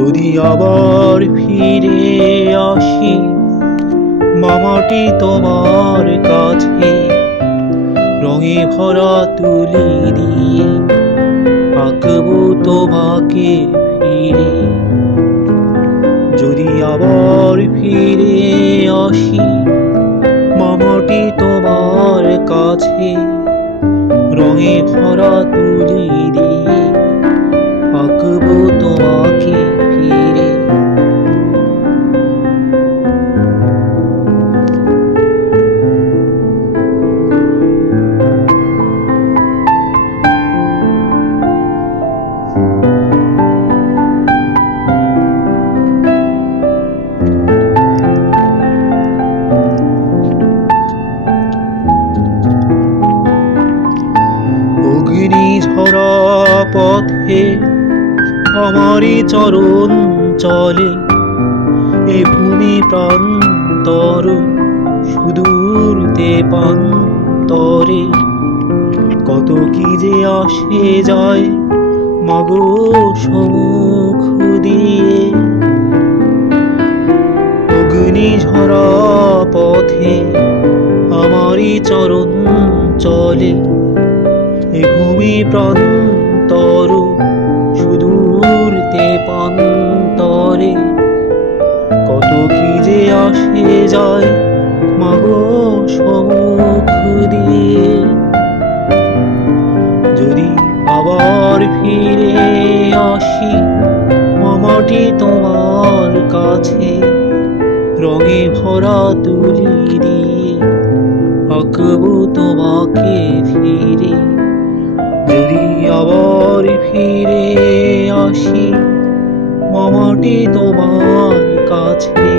যদি আবার ফিরে আসি মামাটি তোমার কাছে, রঙে ভরা তুলি দিয়ে আঁকবো তোমাকে ফিরে। যদি আবার ফিরে আসি মামাটি তোমার কাছে, রঙে ভরা তুলি দিয়ে আঁকবো তোমাকে ফিরে। অগ্নিঝরা পথে আমারই চরণ চলে, এ ভূমি প্রান্তর সুদূর তেপান্তরে। কত কি যে আসে যায় মাগো সম্মুখ দিয়ে। অগ্নিঝরা পথে আমারই চরণ চলে, এ ভূমি প্রান্তর সুদূর তেপান্তরে। কত কি যে আসে যায় মাগো সম্মুখ দিয়ে। যদি আবার ফিরে আসি মামাটি তোমার কাছে, রঙে ভরা তুলি দিয়ে আঁকবো তোমাকে ফিরে। যদি আবার ফিরে আসি মামাটি তোমার কাছে,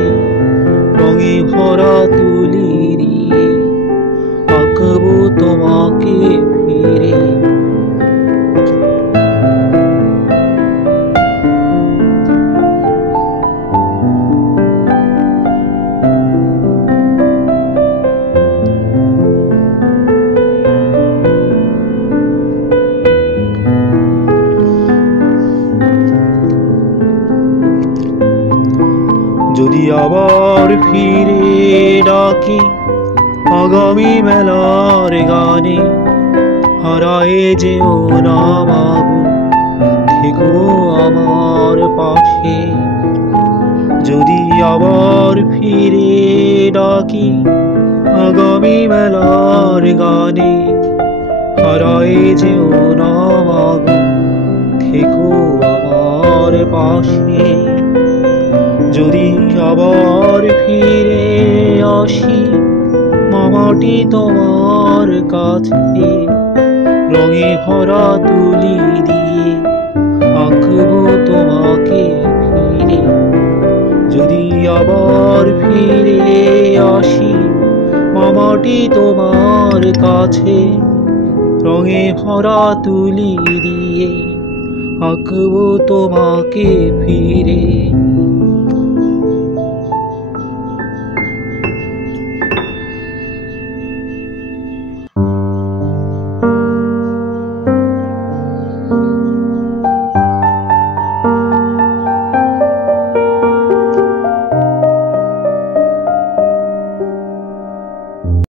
রঙে ভরা তুলি দিয়ে আঁকবো তোমাকে ফিরে। যদি আবার ফিরে ডাকি আগামী মেলার গানে, হারায়ে যেও না মাগো থেকো আমার পাশে। যদি আবার ফিরে ডাকি আগামী মেলার গানে, হারায়ে যেও না মাগো থেকো আমার পাশে। যদি আবার ফিরে আসি মামাটি তোমার কাছে, রঙে ভরা তুলি দিয়ে আঁকবো তোমাকে ফিরে। যদি আবার ফিরে আসি মামাটি তোমার কাছে, রঙে ভরা তুলি দিয়ে আঁকবো তোমাকে ফিরে।